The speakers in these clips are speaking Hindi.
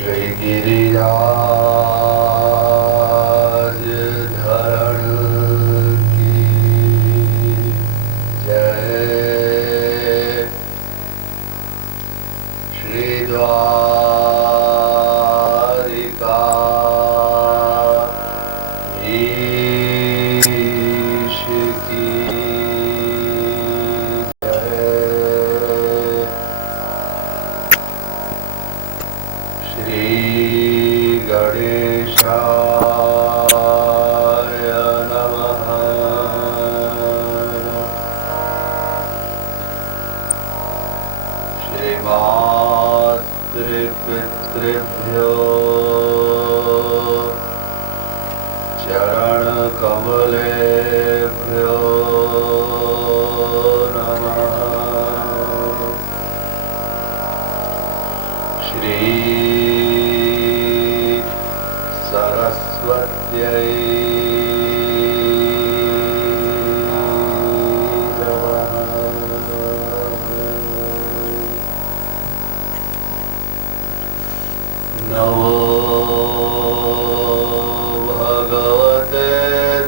श्री गिरिराज धरण की जय। श्री द्वारिकाधीश की श्री गणेशाय नमः। श्री मातृपितृभ्यो चरणकमलेभ्यो नमः। श्री सरस्वत्यै नमो भगवते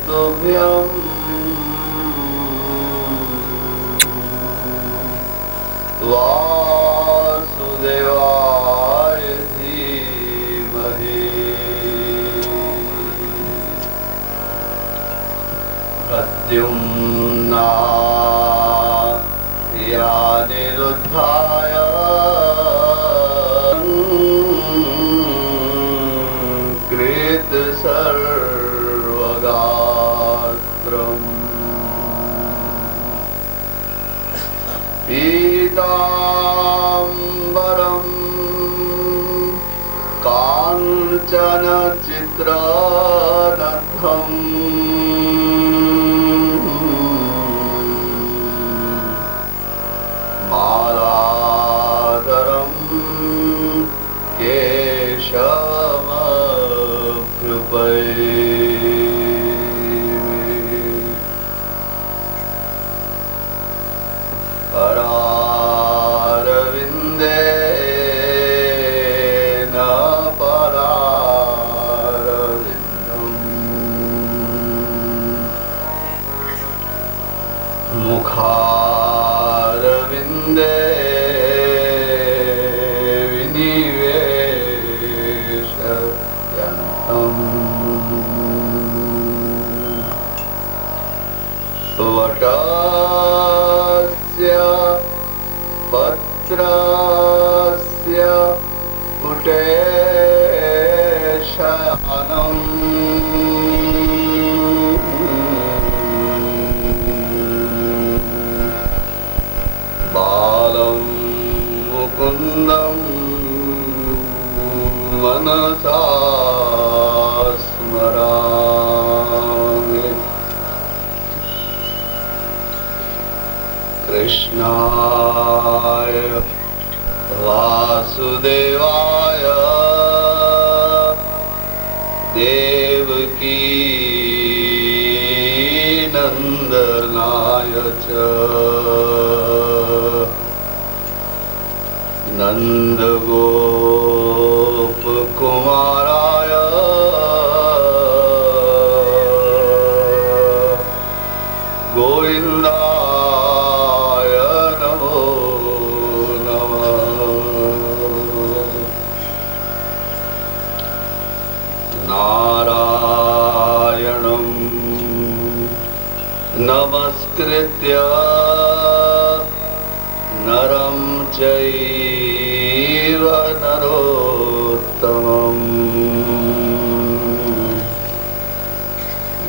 तुभ्यं वासुदेवाय धीमहि। प्रद्युम्नायानिरुद्धाय कृतसर्वगात्रम् पीताम्बरं काञ्चनचित्रानद्धम् मालाधरं केशमभ्युपैमि। करारविन्देन परारविन्दम् मुखारविन्दे विनिवेशयन्तम् वटस्य पत्रस्य पुटे शयनम् बालं मुकुन्दं मनसा स्मरामि। कृष्णाय वासुदेवाय देवकी नन्दनाय च नन्दगोपकुमाराय गोविन्दाय नमो नमः। नारायणं नमस्कृत्य नरं चैव नरोत्तमम्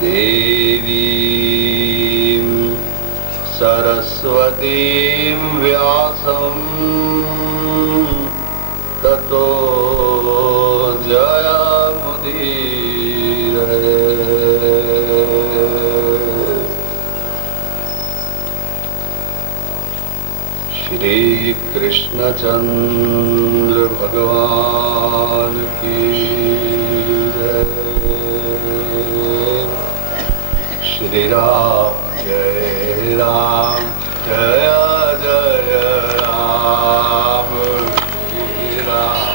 देवीं सरस्वतीं व्यासं ततो जयमुदीरये। श्री कृष्णचंद्र भगवान की जय। श्री राम जय राम जय जय राम। श्री राम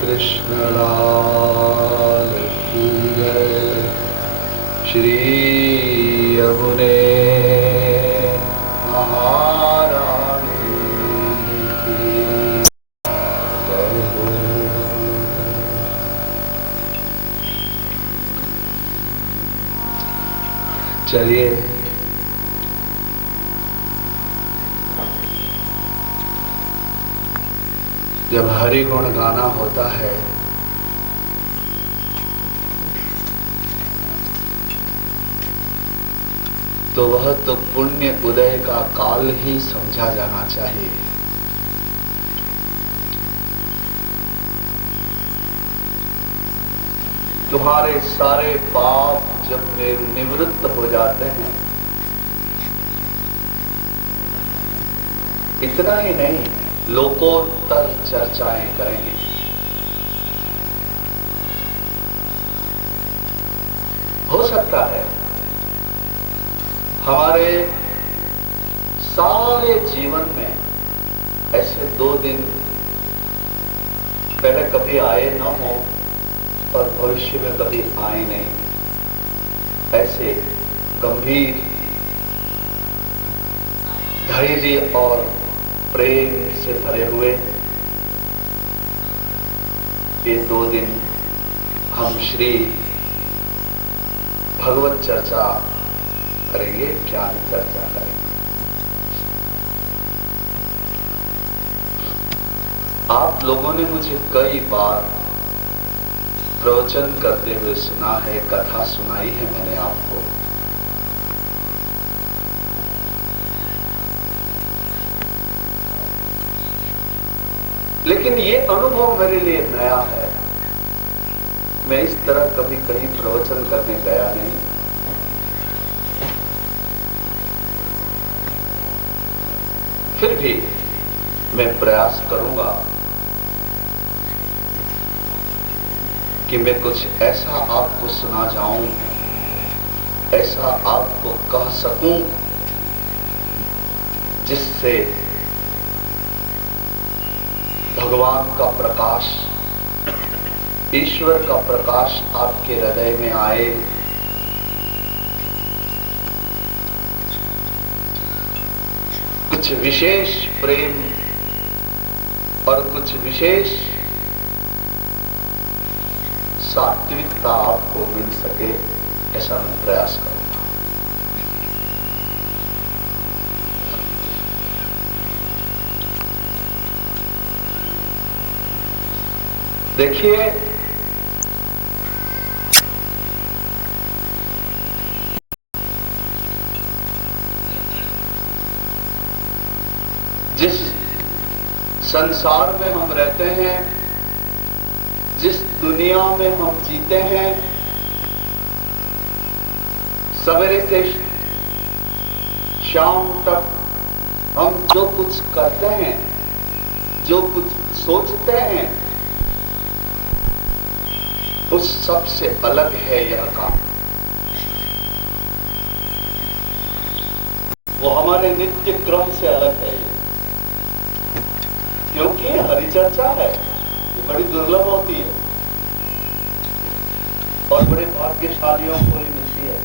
कृष्ण लाल की जय। श्री यमुने महारानी की जय हो। चलिए जब हरि गुण गाना होता है तो वह तो पुण्य उदय का काल ही समझा जाना चाहिए। तुम्हारे सारे पाप जब निवृत्त हो जाते हैं, इतना ही नहीं लोकोत्तर चर्चाएं करेंगे। हो सकता है हमारे सारे जीवन में ऐसे 2 दिन पहले कभी आए न हो और भविष्य में कभी आए नहीं, ऐसे गंभीर धैर्य और प्रेम से भरे हुए ये 2 दिन हम श्री भगवत चर्चा करेंगे, ज्ञान चर्चा करेंगे। आप लोगों ने मुझे कई बार प्रवचन करते हुए सुना है, कथा सुनाई है मैंने आपको। लेकिन ये अनुभव मेरे लिए नया है। मैं इस तरह कभी कहीं प्रवचन करने गया नहीं। फिर भी मैं प्रयास करूंगा कि मैं कुछ ऐसा आपको सुना जाऊं, ऐसा आपको कह सकूं जिससे भगवान का प्रकाश, ईश्वर का प्रकाश आपके हृदय में आए। कुछ विशेष प्रेम और कुछ विशेष सात्विकता आपको मिल सके, ऐसा मैं प्रयास करूंगा। देखिए, जिस संसार में हम रहते हैं, जिस दुनिया में हम जीते हैं, सवेरे से शाम तक हम जो कुछ करते हैं, जो कुछ सोचते हैं, उस सब से अलग है यह काम। वो हमारे नित्य क्रम से अलग है, क्योंकि हरिचर्चा है, ये बड़ी दुर्लभ होती है और बड़े भाग्यशालियों को ही मिलती है।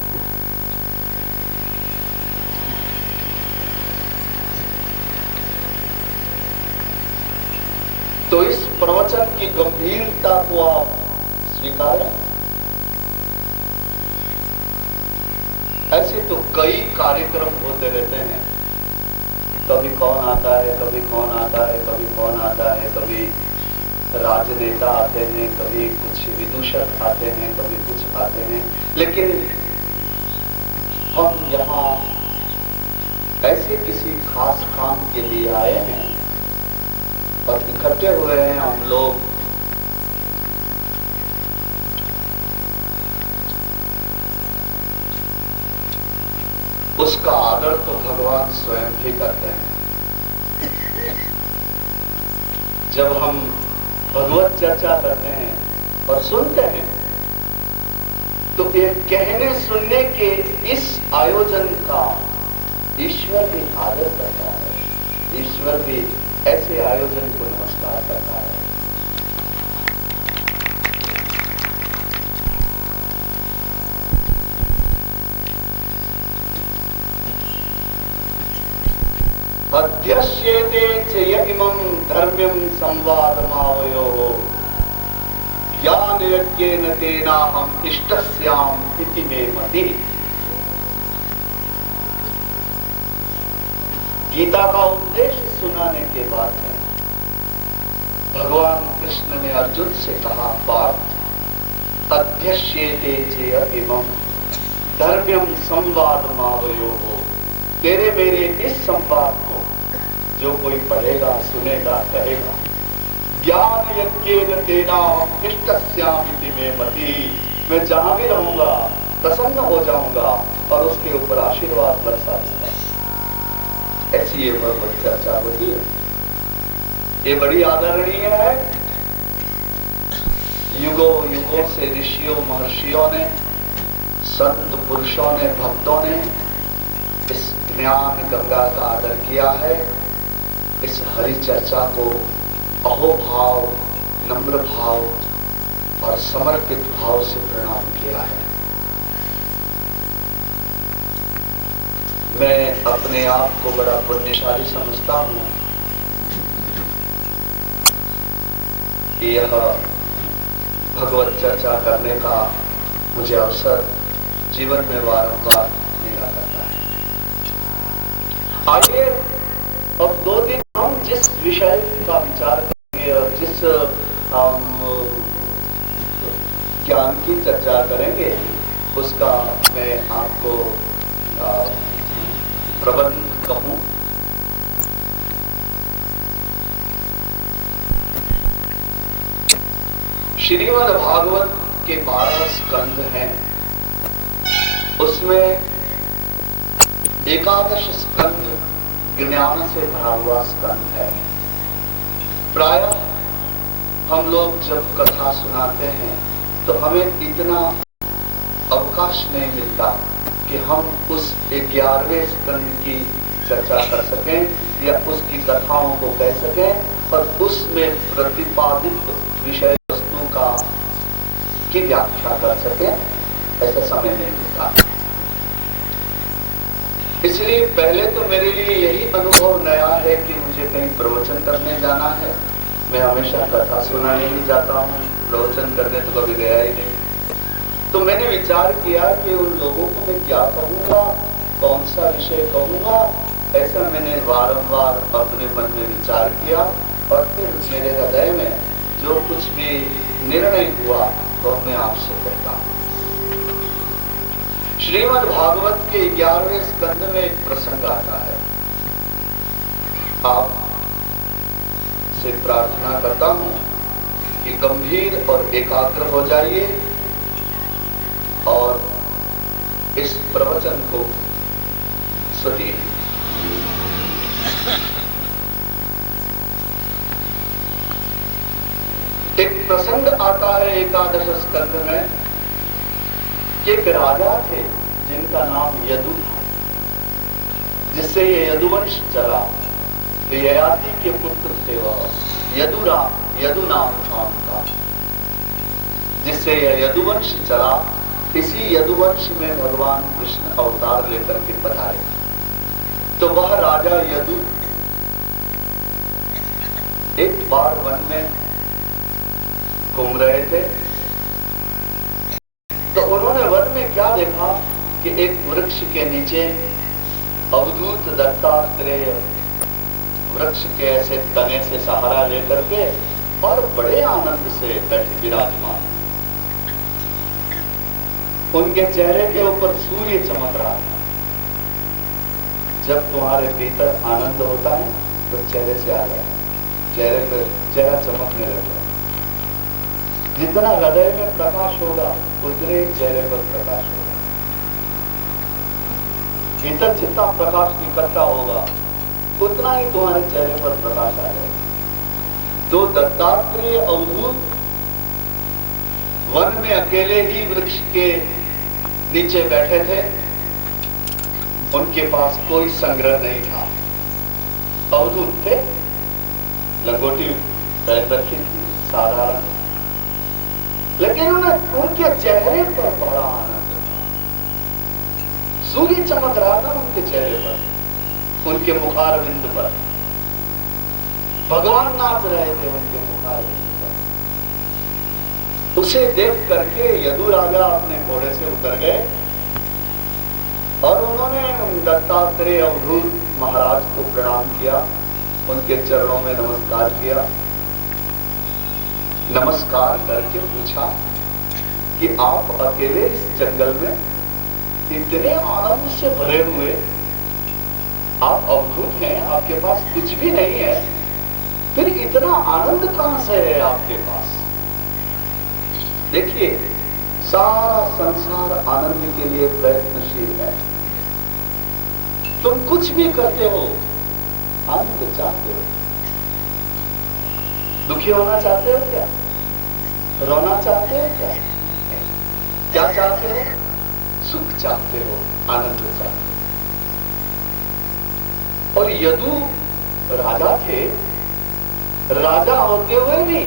तो इस प्रवचन की गंभीरता को आप स्वीकारें। ऐसे तो कई कार्यक्रम होते रहते हैं, कभी कौन आता है, कभी कौन आता है, कभी कौन आता है, कभी राजनेता आते हैं, कभी कुछ विदूषक आते हैं, कभी कुछ आते हैं। लेकिन हम यहाँ ऐसे किसी खास काम के लिए आए हैं और इकट्ठे हुए हैं हम लोग। उसका आदर तो भगवान स्वयं ही करते हैं। जब हम भगवत चर्चा करते हैं और सुनते हैं, तो ये कहने सुनने के इस आयोजन का ईश्वर भी आदर करता है। ईश्वर भी ऐसे आयोजन को नमस्कार करता है। अध्यस्येते च इमं धर्म्यं संवादमावयोः ज्ञानयज्ञेन तेनाहम् इष्टस्याम् इति मे मतिः। गीता का उपदेश सुनाने के बाद भगवान कृष्ण ने अर्जुन से कहा, पार्थ अध्यस्येते च इमं धर्म्यं संवादमावयोः, तेरे मेरे इस संवाद को जो कोई पढ़ेगा, सुनेगा, कहेगा, ज्ञान यज्ञेन तेनाहम् इष्टस्यामिति मे मतिः, मैं जहां भी रहूंगा प्रसन्न हो जाऊंगा और उसके ऊपर आशीर्वाद बरसा दूंगा। ऐसी ये भगवत चर्चा होती है। ये बड़ी आदरणीय है। युगों युगों से ऋषियों महर्षियों ने, संत पुरुषों ने, भक्तों ने इस ज्ञान गंगा का आदर किया है। इस हरि चर्चा को अहोभाव, नम्र भाव और समर्पित भाव से प्रणाम किया है। मैं अपने आप को बड़ा पुण्यशाली समझता हूं कि यह भगवत चर्चा करने का मुझे अवसर जीवन में वारंवार मिला करता है। आइए अब 2 दिन हम जिस विषय का विचार करेंगे और जिस ज्ञान की चर्चा करेंगे, उसका मैं आपको प्रबंध कहूं। श्रीमद् भागवत के 12 स्कंध हैं। उसमें एकादश स्कंध ज्ञान से भरा हुआ स्कंध है। प्रायः हम लोग जब कथा सुनाते हैं तो हमें इतना अवकाश नहीं मिलता कि हम उस 11वें स्कंध की चर्चा कर सकें या उसकी कथाओं को कह सकें और उसमें प्रतिपादित विषय वस्तु का की व्याख्या कर सकें। ऐसा समय नहीं मिलता। इसलिए पहले तो मेरे लिए यही अनुभव नया है कि मुझे कहीं प्रवचन करने जाना है। मैं हमेशा कथा सुनाने ही जाता हूँ, प्रवचन करने तो कभी गया ही नहीं। तो मैंने विचार किया कि उन लोगों को मैं क्या कहूँगा, कौन सा विषय कहूँगा। ऐसा मैंने वारंवार अपने मन में विचार किया और फिर मेरे हृदय में जो कुछ भी निर्णय हुआ तो मैं आपसे कहता हूँ। श्रीमद् भागवत के 11वें स्कंध में एक प्रसंग आता है। आप से प्रार्थना करता हूं कि गंभीर और एकाग्र हो जाइए और इस प्रवचन को सुनिए। एक प्रसंग आता है एकादश स्कंध में कि एक राजा थे जिनका नाम यदु था, जिससे ये यदुवंश चला। तो ययाति के पुत्र थे वह यदु नाम था उनका, जिससे यह यदुवंश चला। इसी यदुवंश में भगवान कृष्ण अवतार लेकर के पधारे। तो वह राजा यदु एक बार वन में घूम रहे थे, तो उन्होंने वन में क्या देखा कि एक वृक्ष के नीचे अवधूत दत्तात्रेय वृक्ष के ऐसे तने से सहारा लेकर के और बड़े आनंद से बैठे विराजमान। उनके चेहरे के ऊपर सूर्य चमक रहा था। जब तुम्हारे भीतर आनंद होता है तो चेहरे से आ जाता है, चेहरे पर चेहरा चमकने लगता है। जितना हृदय में प्रकाश होगा उतने चेहरे पर प्रकाश होगा। भीतर जितना प्रकाश इकट्ठा होगा उतना ही तुम्हारे चेहरे पर प्रकाश आएगा। तो दत्तात्रेय अवधूत वन में अकेले ही वृक्ष के नीचे बैठे थे। उनके पास कोई संग्रह नहीं था। अवधूत थे, लंगोटी पहन रखी थी, साधारण, लेकिन उनके चेहरे पर बड़ा आनंद था। सूर्य चमक रहा था उनके चेहरे पर, उनके मुखारविंद पर। भगवान नाच रहे थे उनके मुखारविंद पर। उसे देख करके यदु राजा अपने घोड़े से उतर गए और उन्होंने दत्तात्रेय अवधूत महाराज को प्रणाम किया, उनके चरणों में नमस्कार किया। नमस्कार करके पूछा कि आप अकेले इस जंगल में इतने आनंद से भरे हुए, आप अवधूत हैं, आपके पास कुछ भी नहीं है, फिर इतना आनंद कहां से है आपके पास? देखिए, सारा संसार आनंद के लिए प्रयत्नशील है। तुम कुछ भी करते हो, आनंद चाहते हो। दुखी होना चाहते हो क्या? रोना चाहते हो क्या? क्या चाहते हो? सुख चाहते हो, आनंद चाहते हो। और यदु राजा थे, राजा होते हुए भी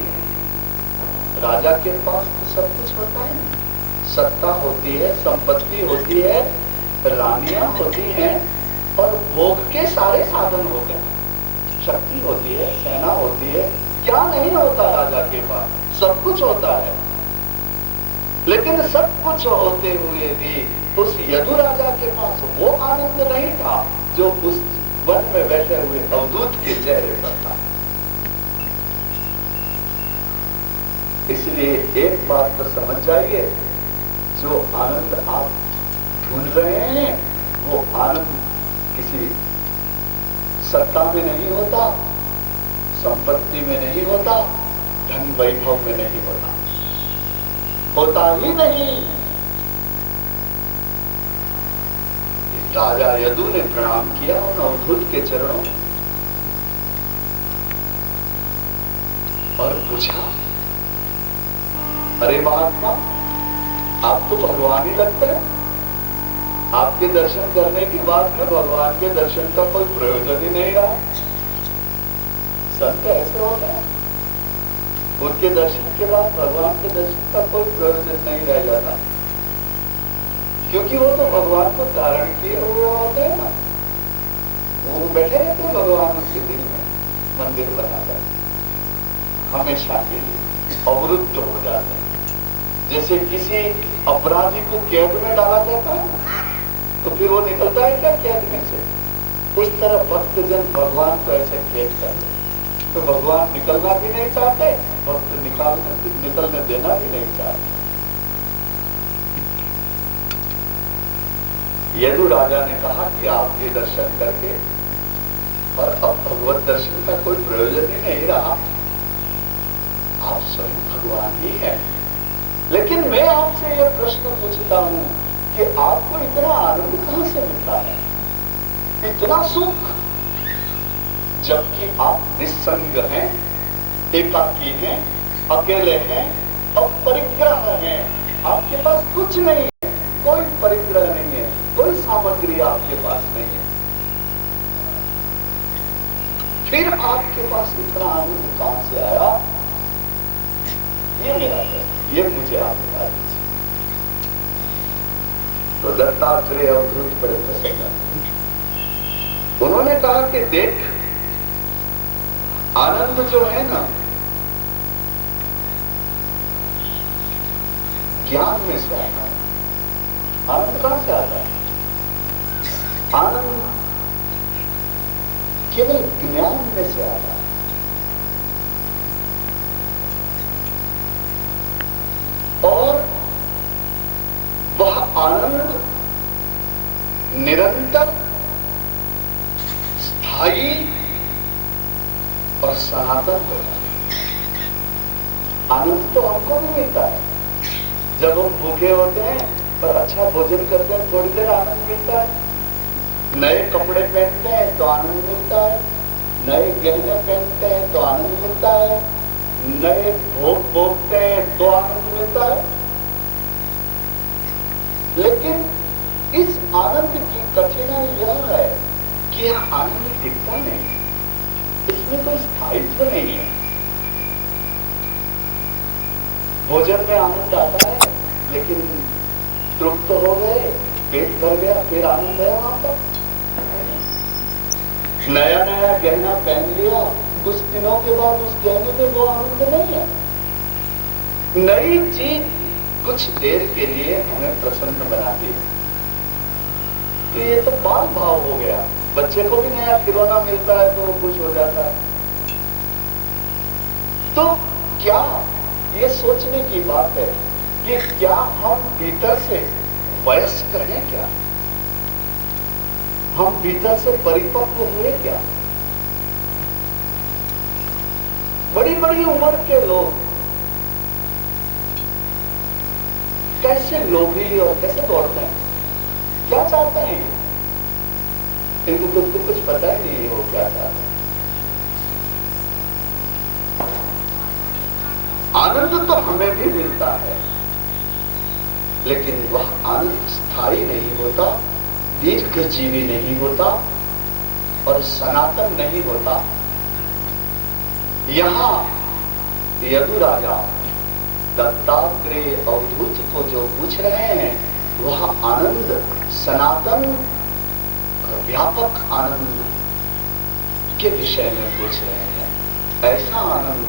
राजा के पास तो सब कुछ होता है, सत्ता होती है, संपत्ति होती है, रानियां होती हैं और भोग के सारे साधन होते हैं, शक्ति होती है, सेना होती है। क्या नहीं होता राजा के पास? सब कुछ होता है। लेकिन सब कुछ होते हुए भी उस यदु राजा के पास वो आनंद नहीं था जो उस वन में बैठे हुए अवधूत के चेहरे पर था। इसलिए एक बात तो समझ जाइए, जो आनंद आप ढूंढ रहे हैं वो आनंद किसी सत्ता में नहीं होता, संपत्ति में नहीं होता, धन वैभव में नहीं होता, होता ही नहीं। राजा यदु ने प्रणाम किया उन अवधूत के चरणों और पूछा, अरे महात्मा, आप तो भगवान ही लगते हैं। आपके दर्शन करने के बाद में भगवान के दर्शन का कोई प्रयोजन ही नहीं रहा। संत ऐसे होते हैं, उनके दर्शन के बाद भगवान के दर्शन का कोई प्रयोजन नहीं रह जाता, क्योंकि वो तो भगवान को धारण किए हुए होते हैं ना। वो बैठे रहते हैं भगवान उसके दिल में, मंदिर बनाकर हमेशा के लिए अवरुद्ध हो जाते हैं। जैसे किसी अपराधी को कैद में डाला जाता है ना, तो फिर वो निकलता है क्या कैद में से? उस तरह भक्तजन भगवान को ऐसे कैद करते, तो भगवान निकलना भी नहीं चाहते, भक्त निकलने देना भी नहीं चाहते। यदु राजा ने कहा कि आपके दर्शन करके और अब भगवत दर्शन का कोई प्रयोजन ही नहीं रहा। आप स्वयं भगवान ही हैं। लेकिन मैं आपसे यह प्रश्न पूछता हूं कि आपको इतना आनंद कहां से मिलता है, इतना सुख, जबकि आप निस्संग हैं, एकाकी हैं, अकेले हैं, अपरिग्रह हैं। आपके पास कुछ नहीं है, कोई परिग्रह नहीं है, कोई सामग्री आपके पास नहीं है, फिर आपके पास इतना आनंद कहां से आया? ये मेरा प्रश्न, ये मुझे आप बता दीजिए। तो दत्तात्रेय अवधूत बड़े प्रसन्न, उन्होंने कहा कि देख, आनंद जो है ना, ज्ञान में से आता है। आनंद कहां से आता है? आनंद केवल ज्ञान में से आता है। और वह आनंद निरंतर, स्थायी और सनातन होता है। आनंद तो हमको भी मिलता है जब हम भूखे होते हैं और अच्छा भोजन करते हैं, थोड़ी देर आनंद मिलता है। नए कपड़े पहनते हैं तो आनंद मिलता है, नए गहने पहनते हैं तो आनंद मिलता है, नए भोग भोगते हैं तो आनंद मिलता है। लेकिन इस आनंद की कठिनाई यह है कि यह आनंद टिकता नहीं, इसमें कोई स्थायित्व नहीं है। भोजन में आनंद आता है, लेकिन तृप्त हो गए, पेट भर गया, फिर आनंद है वहां पर। नया नया गहना पहन लिया, कुछ दिनों के बाद उस गहने में वो आनंद नहीं है। नई चीज कुछ देर के लिए हमें प्रसन्न बनाती है, तो ये तो बाल भाव हो गया। बच्चे को भी नया खिलौना मिलता है तो वो खुश हो जाता है। तो क्या ये सोचने की बात है कि क्या हम भीतर से वयस्क हैं? क्या हम भीतर से परिपक्व हुए? क्या बड़ी बड़ी उम्र के लोग कैसे लोभी और कैसे दौड़ते हैं? क्या चाहते हैं? इनको खुद को कुछ पता ही नहीं है वो क्या चाहते हैं। आनंद तो हमें भी मिलता है, लेकिन वह आनंद स्थायी नहीं होता, दीर्घजीवी नहीं होता और सनातन नहीं होता। यहां यदु राजा दत्तात्रेय अवधूत को जो पूछ रहे हैं, वह आनंद सनातन और व्यापक आनंद के विषय में पूछ रहे हैं। ऐसा आनंद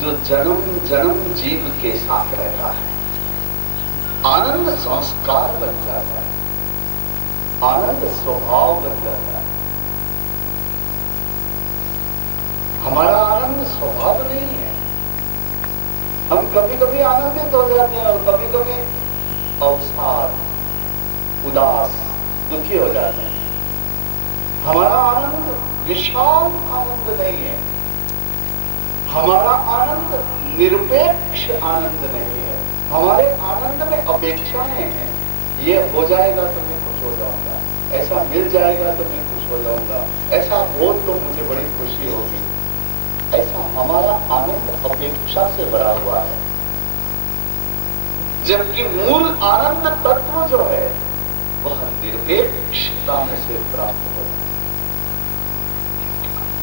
जो जन्म जन्म जीव के साथ रहता है। आनंद संस्कार बन जाता है, आनंद स्वभाव बन जाता है। हमारा आनंद स्वभाव नहीं है। हम कभी कभी आनंदित हो जाते हैं और कभी कभी अवसाद, उदास, दुखी हो जाते हैं। हमारा आनंद विशाल आनंद नहीं है, हमारा आनंद निरपेक्ष आनंद नहीं है। हमारे आनंद में अपेक्षाएं हैं। ये हो जाएगा तो मैं खुश हो जाऊंगा, ऐसा मिल जाएगा तो मैं खुश हो जाऊंगा, ऐसा हो तो मुझे बड़ी खुशी होगी। ऐसा हमारा आनंद अपेक्षा से भरा हुआ है, जबकि मूल आनंद तत्व जो है वह निरपेक्षता में से प्राप्त होता है।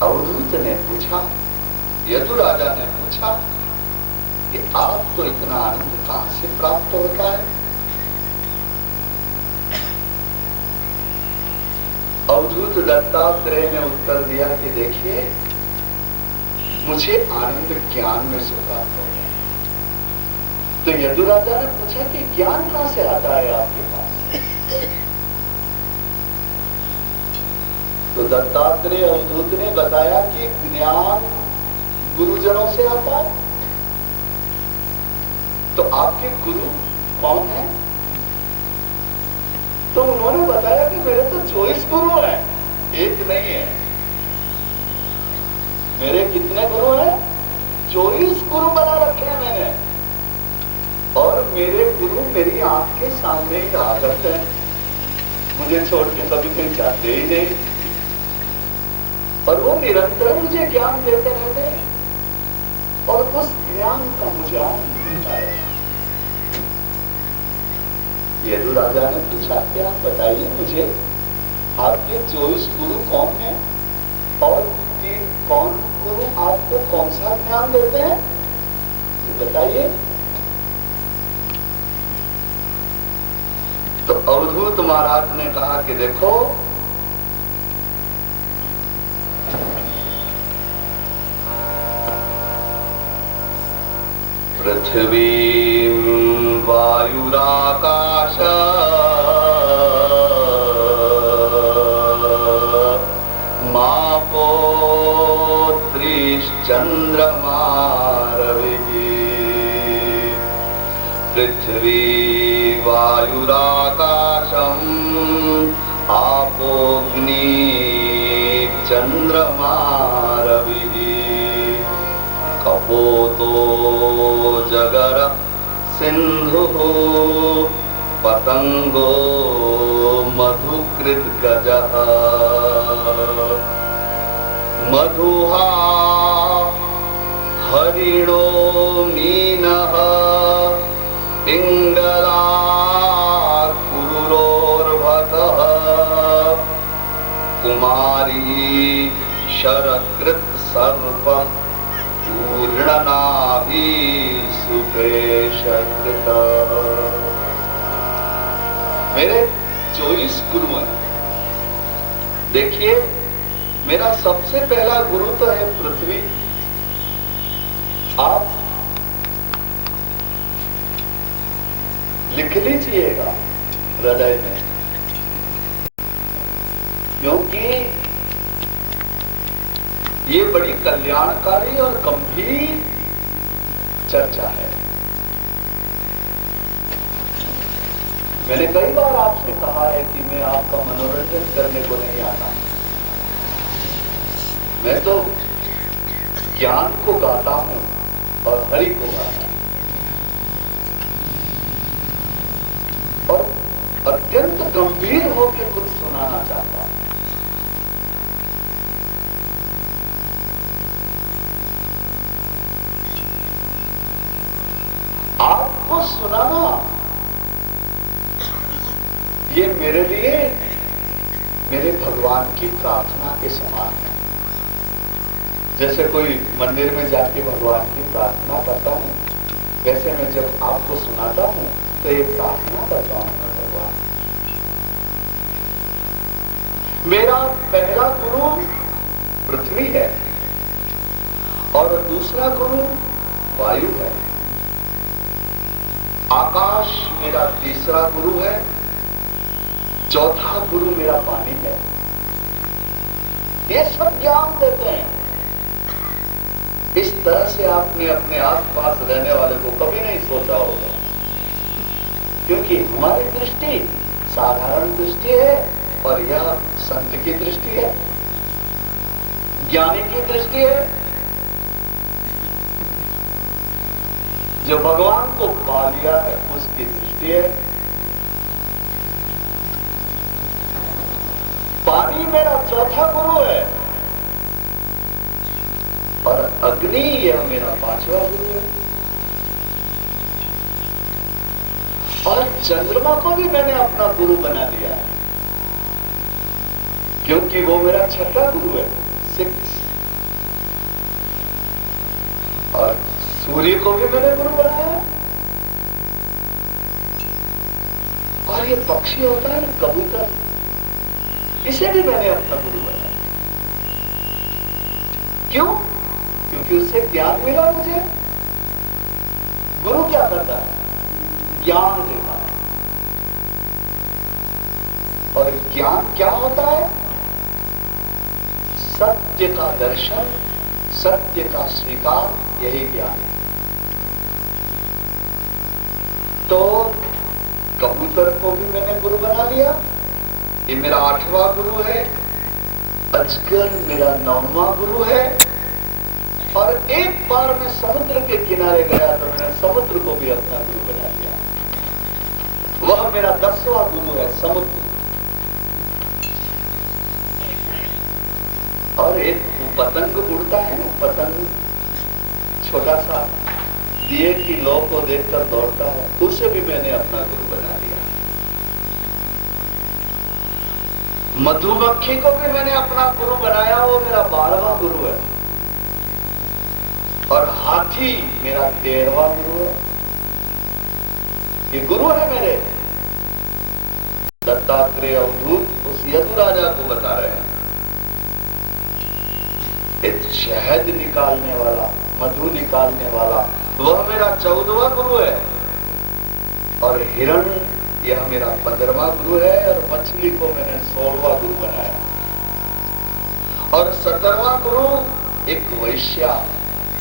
अवधूत ने पूछा, यदु राजा ने पूछा कि आपको इतना आनंद कहां से प्राप्त होता है? अवधूत दत्तात्रेय ने उत्तर दिया कि देखिए, मुझे आनंद ज्ञान में से प्राप्त हो गया। तो यदु राजा ने पूछा कि ज्ञान कहां से आता है आपके पास? तो दत्तात्रेय अवधूत ने बताया कि ज्ञान गुरुजनों से आता है। तो आपके गुरु कौन है? तो उन्होंने बताया कि मेरे तो 24 गुरु हैं, एक नहीं है। मेरे कितने गुरु हैं? 24 गुरु बना रखे हैं मैंने, और मेरे गुरु मेरी आंख के सामने ही रहा करते हैं, मुझे छोड़ के कभी कहीं जाते ही नहीं, और वो निरंतर मुझे ज्ञान देते रहते हैं, और उस ज्ञान का मुझे आनंद मिलता है। यदु राजा ने पूछा, क्या बताइए मुझे, आपके 24 गुरु कौन हैं और कि कौन गुरु आपको कौन सा ज्ञान देते हैं, तो बताइए। तो अवधूत महाराज ने कहा कि देखो, पृथ्वी वायुराकाश मापो त्रिश्चन्द्रमा रविः। पृथ्वी वायुराकाशम् आपोऽग्नि चन्द्रमा रविः। कपोतो जगर सिन्धुः पतंगो मधुकृत गजः। मधुहा हरिणो मीनः पिंगला कुरुरोर्भकः। कुमारी शरकृत सर्प पूर्णनाभि सुप्रेषकृत। मेरे 24 गुरु हैं। देखिए, मेरा सबसे पहला गुरु तो है पृथ्वी। आप लिख लीजिएगा हृदय में, क्योंकि ये बड़ी कल्याणकारी और गंभीर चर्चा है। मैंने कई बार आपसे कहा है कि मैं आपका मनोरंजन करने को नहीं आता, मैं तो ज्ञान को गाता हूं और हरि को गाता हूं, और अत्यंत गंभीर होकर कुछ सुनाना चाहता हूं। आपको सुनाना ये मेरे लिए मेरे भगवान की प्रार्थना के समान है। जैसे कोई मंदिर में जाके भगवान की प्रार्थना करता हूं, वैसे मैं जब आपको सुनाता हूं तो ये प्रार्थना करता हूं मैं भगवान। मेरा पहला गुरु पृथ्वी है और दूसरा गुरु वायु है। आकाश मेरा तीसरा गुरु है, चौथा गुरु मेरा पानी है। ये सब ज्ञान देते हैं। इस तरह से आपने अपने आसपास रहने वाले को कभी नहीं सोचा होगा, क्योंकि हमारी दृष्टि साधारण दृष्टि है और यह संत की दृष्टि है, ज्ञानी की दृष्टि है, जो भगवान को पा लिया है उसकी दृष्टि है। पानी मेरा चौथा गुरु है और अग्नि यह मेरा पांचवा गुरु है। और चंद्रमा को भी मैंने अपना गुरु बना लिया है, क्योंकि वो मेरा छठा गुरु है, 6। और सूर्य को भी मैंने गुरु बनाया। और ये पक्षी होता है ना, कबूतर, इसे भी मैंने अपना गुरु बनाया। क्यों? क्योंकि उससे ज्ञान मिला मुझे। गुरु क्या करता है? ज्ञान देता है। और ज्ञान क्या होता है? सत्य का दर्शन, सत्य का स्वीकार, यही ज्ञान है। तो कबूतर को भी मैंने गुरु बना लिया, ये मेरा 8वां गुरु है। अजगर मेरा 9वां गुरु है और एक बार मैं समुद्र के किनारे गया तो मैंने समुद्र को भी अपना गुरु बना लिया। वह मेरा 10वां गुरु है, समुद्र। और एक पतंग उड़ता है ना, पतंग छोटा सा दिए की लौ को देखकर दौड़ता है, उसे भी मैंने अपना गुरु बना लिया। मधुमक्खी को भी मैंने अपना गुरु बनाया, वो मेरा 12वां गुरु है। और हाथी मेरा 13वां गुरु है। ये गुरु है मेरे। दत्तात्रेय अवधूत उस यदु राजा को बता रहे हैं, एक शहद निकालने वाला, मधु निकालने वाला, वह मेरा 14वां गुरु है। और हिरण यह मेरा 15वां गुरु है। और मछली को मैंने 16वां गुरु बनाया। और 17वां गुरु एक वैश्या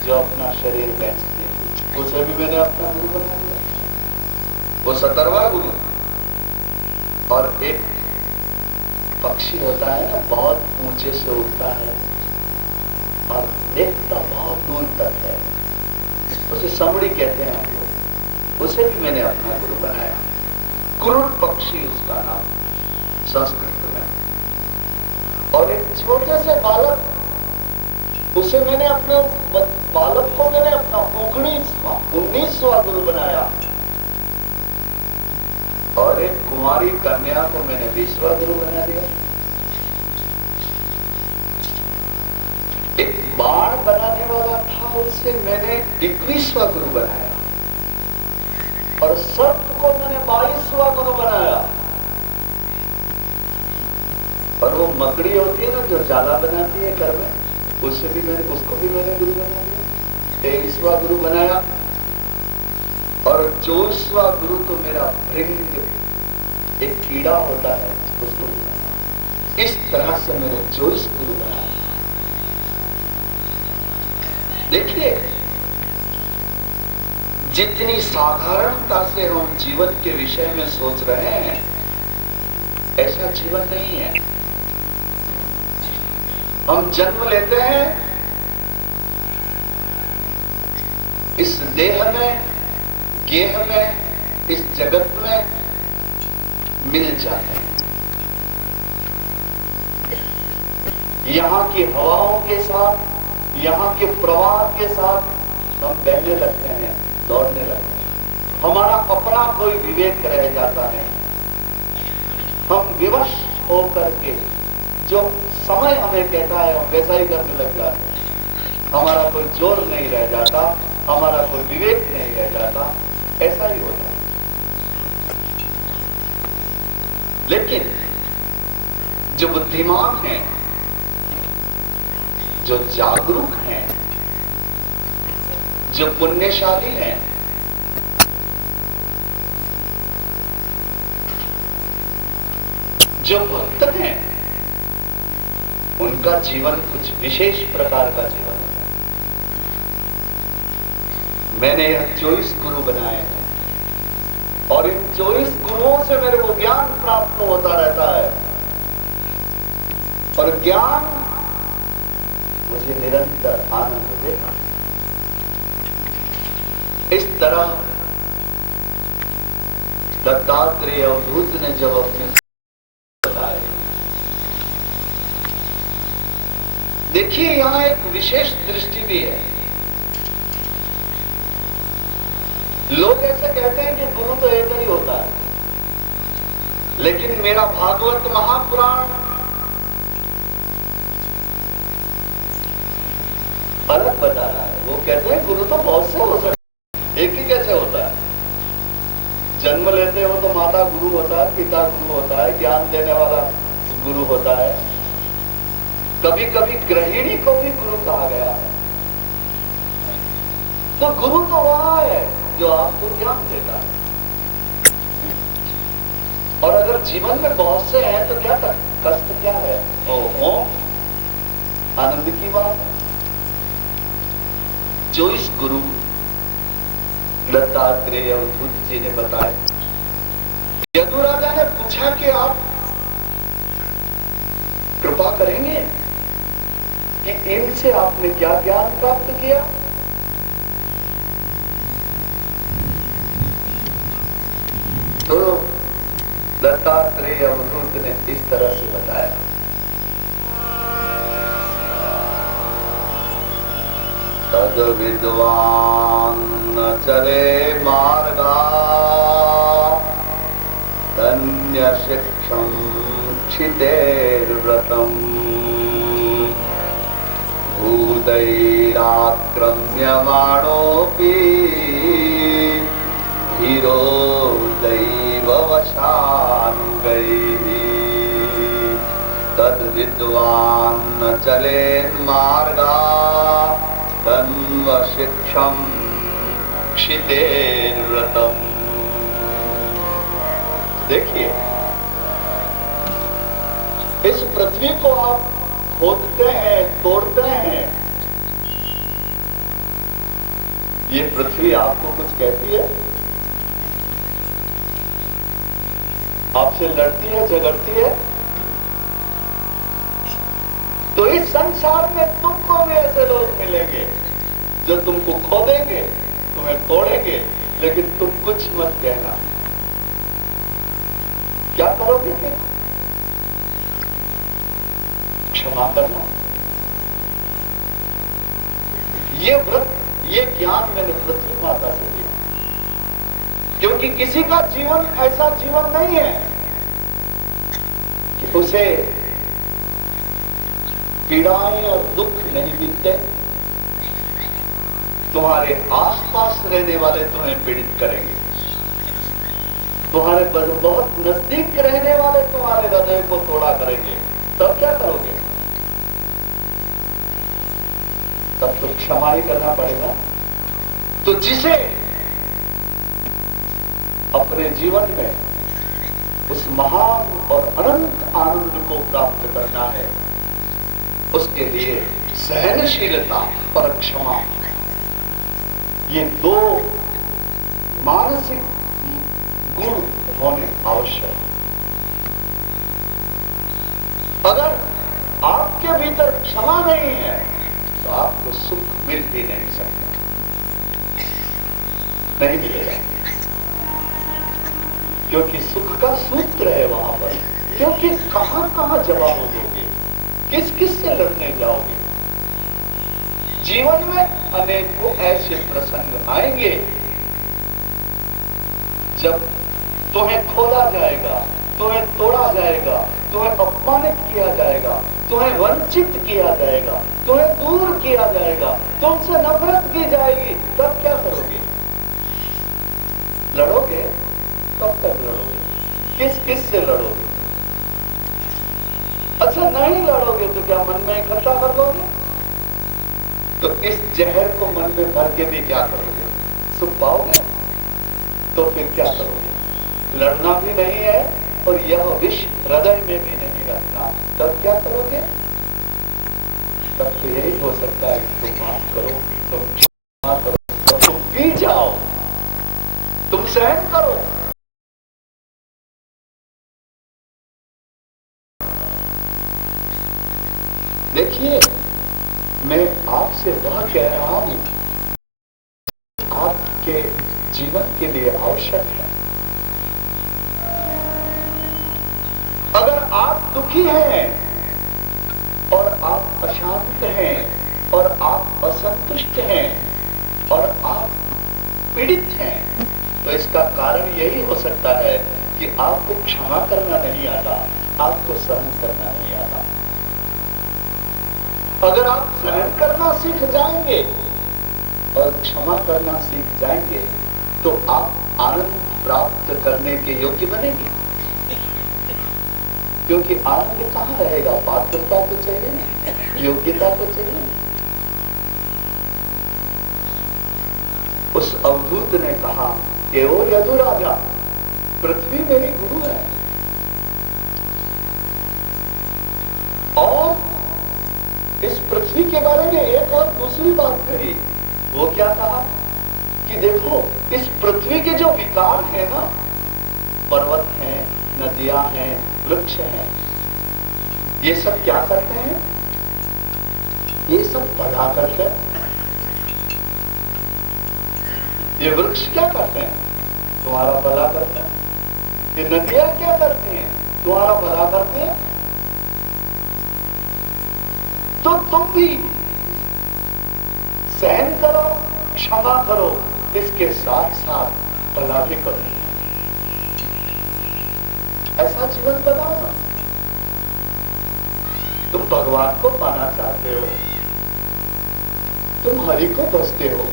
जो अपना शरीर बेचती है, उसे भी मैंने अपना गुरु बना दिया, वो 17वां गुरु। और एक पक्षी होता है ना, बहुत ऊंचे से उड़ता है और देखता बहुत दूर तक है, उसे समड़ी कहते हैं हम लोग, उसे भी मैंने अपना गुरु बनाया। क्रूर पक्षी उसका नाम संस्कृत में। और एक छोटे से बालक, उसे मैंने अपने बालक को मैंने अपना 19वां गुरु बनाया। और एक कुमारी कन्या को मैंने 20वां गुरु बना दिया। एक बाण बनाने वाला था, उसे मैंने 21वां गुरु बनाया। और सर्प को मैंने 22वां गुरु बनाया। और वो मकड़ी होती है ना जो जाला बनाती है घर में, उसको भी मैंने गुरु बना दिया, 23वां गुरु बनाया। और 24वां गुरु तो मेरा भृंग, एक कीड़ा होता है, उसको बनाया। इस तरह से मैंने 24 गुरु बनाया। देखिए, जितनी साधारणता से हम जीवन के विषय में सोच रहे हैं, ऐसा जीवन नहीं है। हम जन्म लेते हैं, इस देह में, गेह में, इस जगत में मिल जाते हैं। यहां की हवाओं के साथ, यहां के प्रवाह के साथ हम बहने लगते हैं, दौड़ने लगते हैं। हमारा अपना कोई विवेक रह जाता है। हम विवश होकर के जो समय हमें कहता है हम वैसा ही करने लग जाते हैं। हमारा कोई जोर नहीं रह जाता, हमारा कोई विवेक नहीं रह जाता, ऐसा ही होता है। लेकिन जो बुद्धिमान हैं, जो जागरूक हैं, जो पुण्यशाली हैं, जो भक्त हैं, उनका जीवन कुछ विशेष प्रकार का जीवन होता है। मैंने यह 24 गुरु बनाए हैं और इन 24 गुरुओं से मेरे को ज्ञान प्राप्त होता रहता है। और ज्ञान मुझे निरंतर आनंद देता। इस तरह दत्तात्रेय अवधूत ने जब अपने बताए, देखिए यहां एक विशेष दृष्टि भी है। लोग ऐसे कहते हैं कि गुरु तो एक ही होता है, लेकिन मेरा भागवत महापुराण अलग बता रहा है। वो कहते हैं गुरु तो बहुत से हो सकते, एक ही कैसे होता है? जन्म लेते हो तो माता गुरु होता है, पिता गुरु होता है, ज्ञान देने वाला गुरु होता है। कभी कभी गृहिणी को भी गुरु कहा गया है। तो गुरु तो वहां है जो आपको ज्ञान देता है। और अगर जीवन में बहुत से हैं तो क्या कष्ट क्या है? ओ आनंद की बात है। जो इस गुरु दत्तात्रेय अवधूत जी ने बताया, यदु राजा ने पूछा कि आप कृपा करेंगे? कि इनसे आपने क्या ज्ञान प्राप्त किया? तो दत्तात्रेय अवधूत ने इस तरह से बताया, तद विद्वान न चले मार्गा धन्य शिक्षम क्षितेर्व्रतम् भूतैराक्रम्यमाणोऽपि धीरो दैववशानुगैः तद विद्वान न चलेन्मार्गा धन्व शिक्षम क्षितेर्व्रतम्। देखिए, इस पृथ्वी को आप खोदते हैं, तोड़ते हैं, ये पृथ्वी आपको कुछ कहती है? आपसे लड़ती है, झगड़ती है? तो इस संसार में तुमको भी ऐसे लोग मिलेंगे जो तुमको खोदेंगे, तुम्हें तोड़ेंगे, लेकिन तुम कुछ मत कहना। क्या करोगे फिर? क्षमा करना। ये व्रत, ये ज्ञान मैंने पृथ्वी माता से लिया, क्योंकि किसी का जीवन ऐसा जीवन नहीं है कि उसे पीड़ाएं और दुख नहीं मिलते। तुम्हारे आसपास रहने वाले तुम्हें पीड़ित करेंगे, तुम्हारे बहुत नजदीक रहने वाले तुम्हारे हृदय को तोड़ा करेंगे, तब क्या करोगे? तब तो क्षमा ही करना पड़ेगा। तो जिसे अपने जीवन में उस महान और अनंत आनंद को प्राप्त करना है, उसके लिए सहनशीलता और क्षमा, ये दो मानसिक गुण होने आवश्यक। अगर आपके भीतर क्षमा नहीं है तो आपको सुख मिल भी नहीं सकता, नहीं मिलेगा, क्योंकि सुख का सूत्र है वहां पर। क्योंकि कहां कहां जवाब दोगे, किस किस से लड़ने जाओगे? जीवन में अनेकों ऐसे प्रसंग आएंगे जब तुम्हें खोदा जाएगा, तुम्हें तोड़ा जाएगा, तुम्हें अपमानित किया जाएगा, तुम्हें वंचित किया जाएगा, तुम्हें दूर किया जाएगा, तुमसे नफरत की जाएगी। तब क्या करोगे? लड़ोगे? कब तक लड़ोगे? किस किस से लड़ोगे? अच्छा, नहीं लड़ोगे तो क्या मन में इकट्ठा कर लोगे? तो इस जहर को मन में भर के भी क्या करोगे? सुख पाओगे? तो फिर क्या करोगे? लड़ना भी नहीं है और यह विष हृदय में भी नहीं रखना, तब क्या करोगे? तब तो यही हो सकता है कि तुम माफ करो, तुम क्षमा करो, तुम पी जाओ, तुम सहन करो। देखिए, मैं आपसे वह कह रहा हूं आपके जीवन के लिए आवश्यक है। अगर आप दुखी हैं और आप अशांत हैं और आप असंतुष्ट हैं और आप पीड़ित हैं, तो इसका कारण यही हो सकता है कि आपको क्षमा करना नहीं आता, आपको सहन करना नहीं आता। अगर आप सहन करना सीख जाएंगे और क्षमा करना सीख जाएंगे तो आप आनंद प्राप्त करने के योग्य बनेंगे। क्योंकि आनंद कहां रहेगा? पात्रता तो चाहिए, योग्यता तो चाहिए। उस अवधूत ने कहा कि ओ यदु राजा, पृथ्वी मेरी गुरु है, और इस पृथ्वी के बारे में एक और दूसरी बात कही। वो क्या कहा कि देखो, इस पृथ्वी के जो विकार है ना, पर्वत हैं, नदियां हैं, वृक्ष हैं, ये सब क्या करते हैं? ये सब भला करते हैं। ये वृक्ष क्या करते हैं? तुम्हारा भला करते हैं। ये नदियां क्या करती हैं? तुम्हारा भला करते हैं। तो तुम भी सहन करो, क्षमा करो, इसके साथ साथ भला भी करो। ऐसा जीवन बनाओ ना। तुम भगवान को पाना चाहते हो, तुम हरि को भजते हो,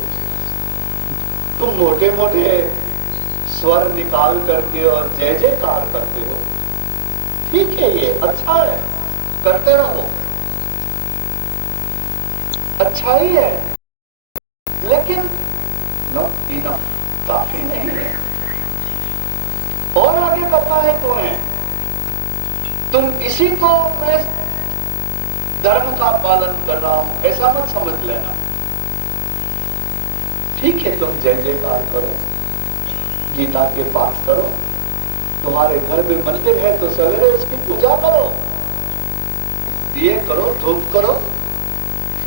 तुम मोटे मोटे स्वर निकाल करके और जय जयकार करते हो, ठीक है, ये अच्छा है, करते रहो, अच्छा ही है, लेकिन नॉट इनफ, काफी नहीं है, और आगे करना है तुम्हें। तुम इसी को मैं धर्म का पालन कर रहा हूं ऐसा मत समझ लेना। ठीक है, तुम जय जयकार करो, गीता के पाठ करो, तुम्हारे घर में मंदिर है तो सवेरे उसकी पूजा करो, दिए करो, धूप करो,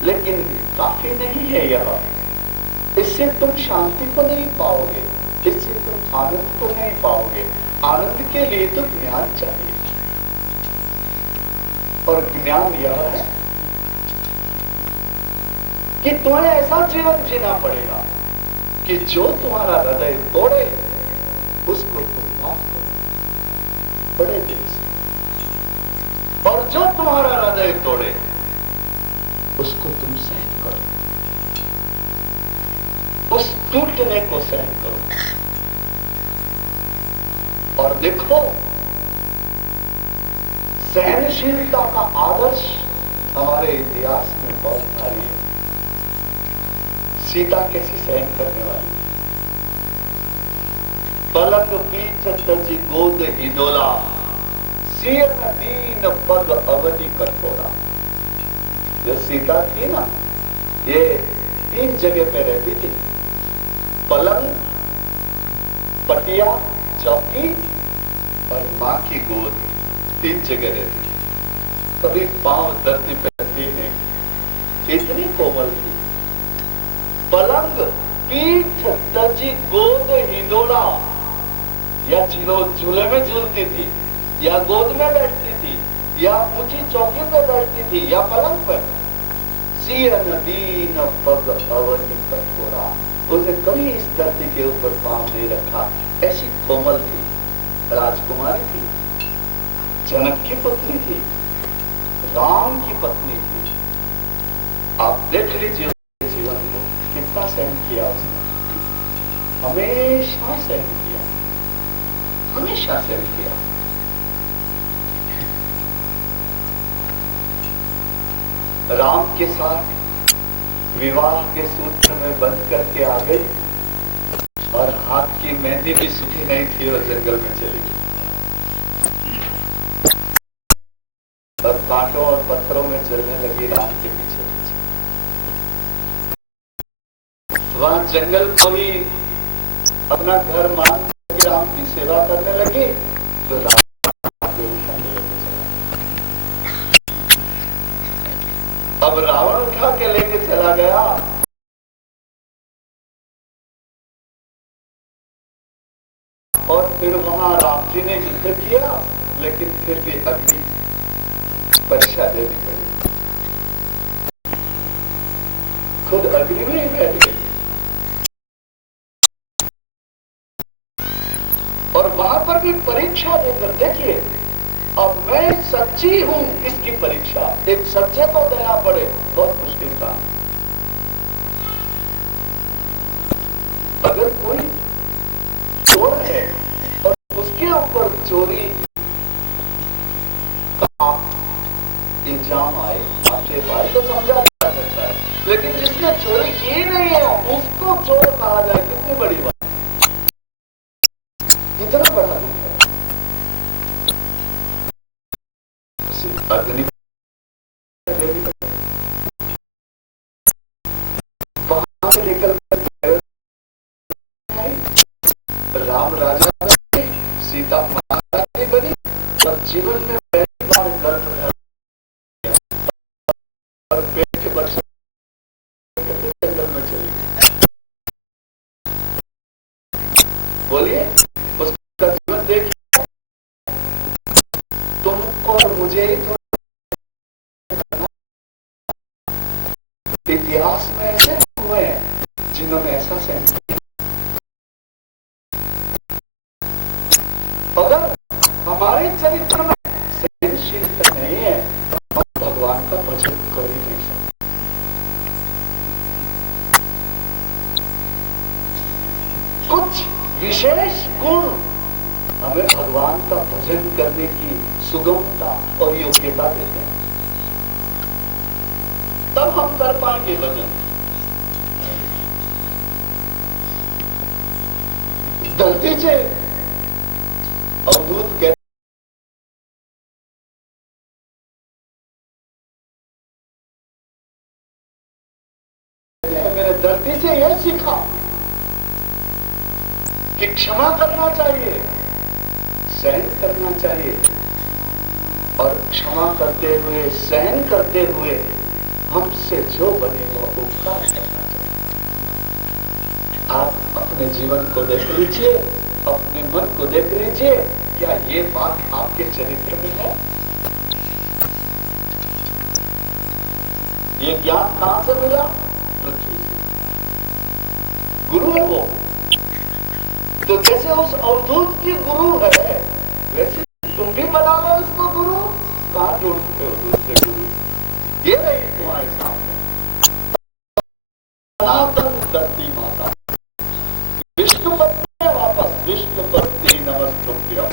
लेकिन काफी नहीं है यह। इससे तुम शांति को नहीं पाओगे, इससे तुम आनंद को नहीं पाओगे। आनंद के लिए तो ज्ञान चाहिए, और ज्ञान यह है कि तुम्हें ऐसा जीवन जीना पड़ेगा कि जो तुम्हारा हृदय तोड़े उसको तुम माफ करो बड़े दिल से, और जो तुम्हारा हृदय तोड़े उसको तुम सहन करो, उस टूटने को सहन करो। और देखो, सहनशीलता का आदर्श हमारे इतिहास में बहुत भारी है। सीता कैसी सहन करने वाली? पलक पीठ तजी गोद हिडोला, सियन दीन पग अवधि कठोरा। जो सीता थी ना, ये 3 जगह पे रहती थी, पलंग, पटिया, चौकी और मां की गोद, 3 जगह रहती थी। कभी पांव धरती पे रखती नहीं, इतनी कोमल थी। पलंग पीठ तजी गोद हिडोला, या झूले में झूलती थी, या गोद में बैठती थी, या ऊंची चौकी पे बैठती थी, या पलंग पर। सियन दीन पग अवधि कठोरा, उसने कभी इस धरती के ऊपर पांव नहीं रखा, ऐसी कोमल थी, राजकुमारी थी, जनक की पत्नी थी, राम की पत्नी थी। आप देख लीजिए जीवन को कितना सहन किया उसने, हमेशा सहन किया, हमेशा सहन किया। राम के साथ विवाह के सूत्र में बंध करके आ गई, और हाथ की मेहंदी भी सूखी नहीं थी और जंगल में चली गई, और कांटों और पत्थरों में चलने लगी राम के पीछे पीछे। वहां जंगल को ही अपना घर मान के राम की सेवा करने लगी, तो राम को उठाने लेके चला। अब रावण उठा के लेके चला गया, और फिर वहां राम जी ने युद्ध किया, लेकिन फिर भी अग्नि परीक्षा देनी पड़ी, खुद अग्नि में ही बैठ गई, और वहां पर भी परीक्षा देकर देखिए, अब मैं सच्ची हूं इसकी परीक्षा एक सच्चे को देना पड़े, बहुत मुश्किल था। अगर कोई चोर है और उसके ऊपर चोरी का इल्जाम आए, आक्षेप आए, तो समझा जा सकता है, लेकिन जिसने चोरी की नहीं है उसको चोर कहा जाए, कितनी बड़ी बात, कितना बड़ा दुख है। अग्नि वहां से निकल राम राजा बने, सीता महारानी बनी, और जीवन में पहली बार गर्भ धारण किया, और पेट के बच्चे बोलिए, उसका जीवन देखिए, तुमको और मुझे ही तो इतिहास में ऐसे हुए हैं जिन्होंने ऐसा सहन किया। अगर हमारे चरित्र में सहनशीलता नहीं है, हम भगवान का भजन कर ही नहीं सकते। कुछ विशेष गुण हमें भगवान का भजन करने की सुगमता और योग्यता देते हैं, तब हम कर पाएंगे भजन। धरती से अवधूत कहते हैं, मैंने धरती से यह सीखा कि क्षमा करना चाहिए, सहन करना चाहिए, और क्षमा करते हुए, सहन करते हुए हमसे जो बनेगा उपकार करना चाहिए। आप अपने जीवन को देख लीजिए, अपने मन को देख लीजिए, क्या ये बात आपके चरित्र में है? ये ज्ञान कहां से मिला? पृथ्वी से। गुरु है वो, तो जैसे उस अवधूत की गुरु है, वैसे तुम भी बना लो उसको गुरु। कहां ढूंढते हो दूसरे गुरु? ये रही तुम्हारे सामने सनातन धरती माता, विष्णुपत्नी है वापस, विष्णुपत्नी नमस्तुभ्यम।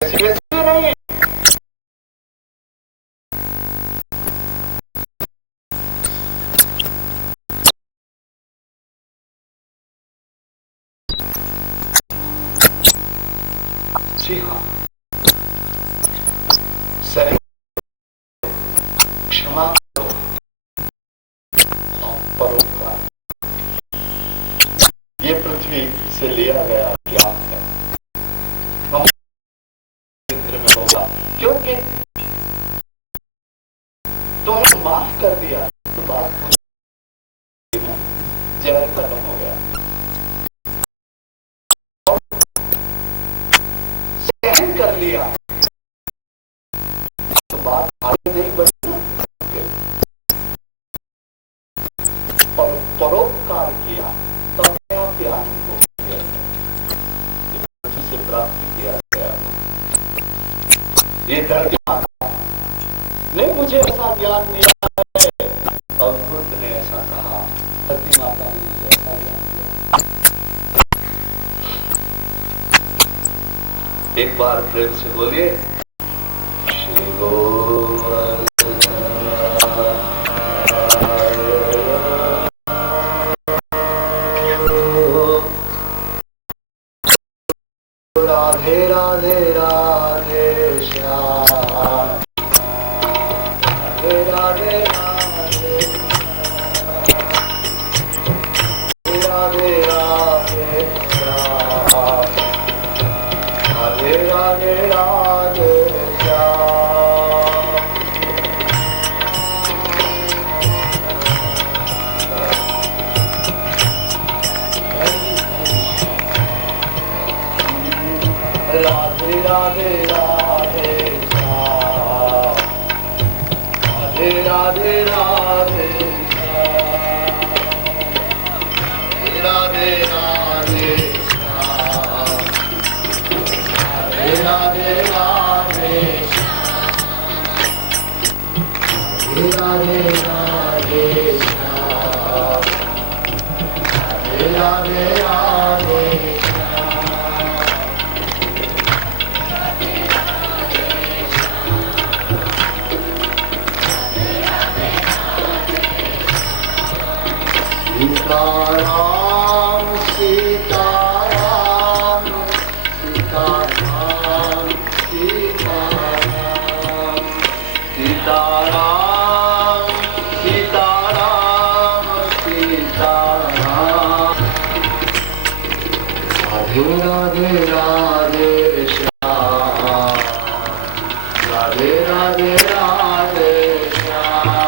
वैसी नहीं है। जी हाँ, सही, क्षमा करो, परोपकार, ये पृथ्वी से लिया गया ज्ञान है, हम चित्र में होगा, क्योंकि तुम्हें माफ कर दिया तो बात जहर खत्म हो गया। सहन कर लिया तो बात आगे नहीं बढ़ी, और परोपकार किया तो अपने आप के आनंद को से प्राप्त किया गया। ये धरती माता ने मुझे ऐसा ज्ञान दिया है, अवधूत ने ऐसा कहा, धरती माता ने मुझे ऐसा ज्ञान दिया। एक बार प्रेम से बोलिए, श्री गोवर्धन राधे राधे राधे श्याम, राधे राधे राधे राधे राधे श्याम, राधे राधे राधे श्याम। राधे राधे राधे श्याम, राधे राधे राधे श्याम, राधे राधे श्याम, राधे राधे राधे श्याम, राधे राधे श्याम, राधे राधे राधे सीताराम सीताराम सीताराम सीताराम सीताराम सीताराम सीताराम, राधे राधे राधे श्याम, राधे राधे राधे श्याम,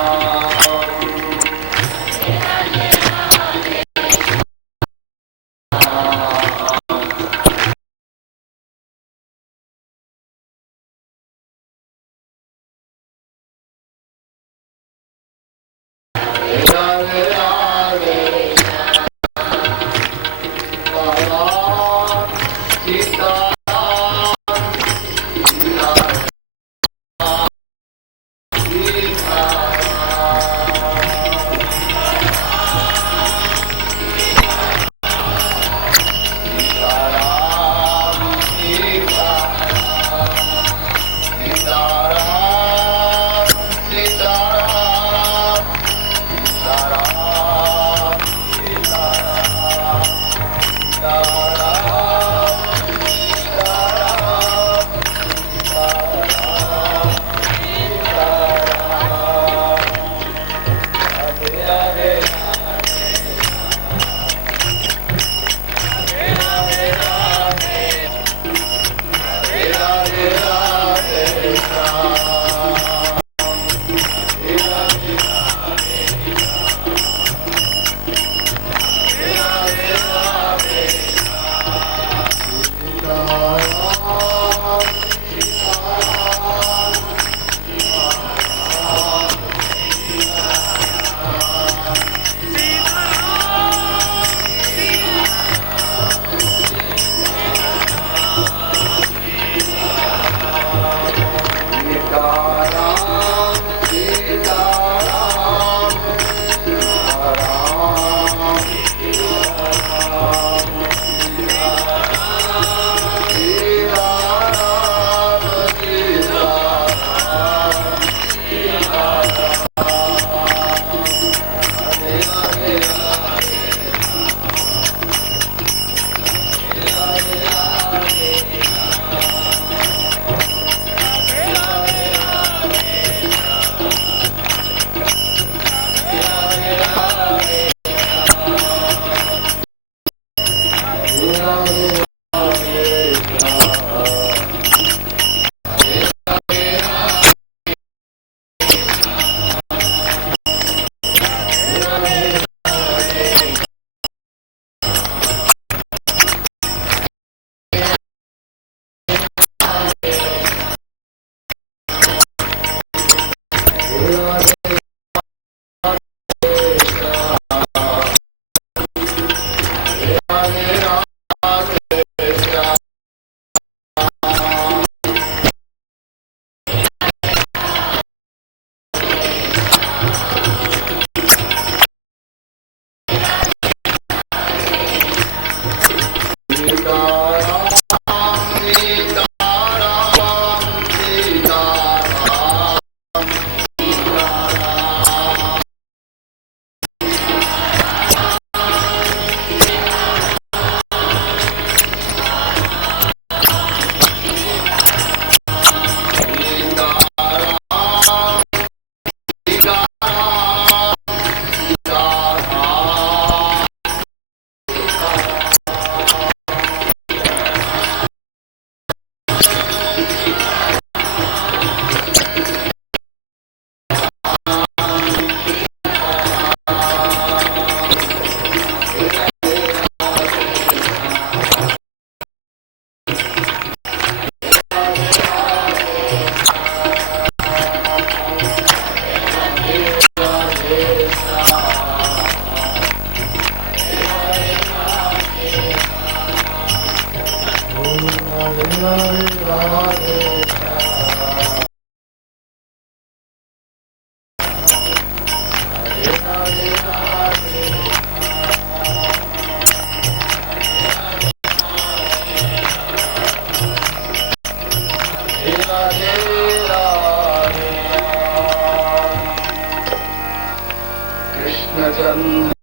कृष्ण चंद्र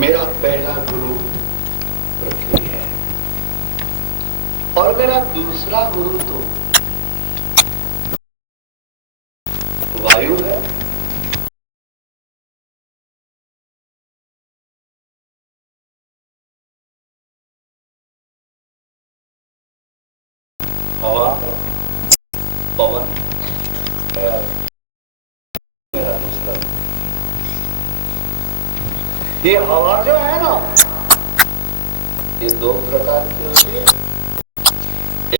मेरा पहला गुरु पृथ्वी है और मेरा दूसरा गुरु तो वायु है। हवा है, पवन है, मेरा दूसरा। ये हवा जो है ना, ये दो प्रकार की होती है।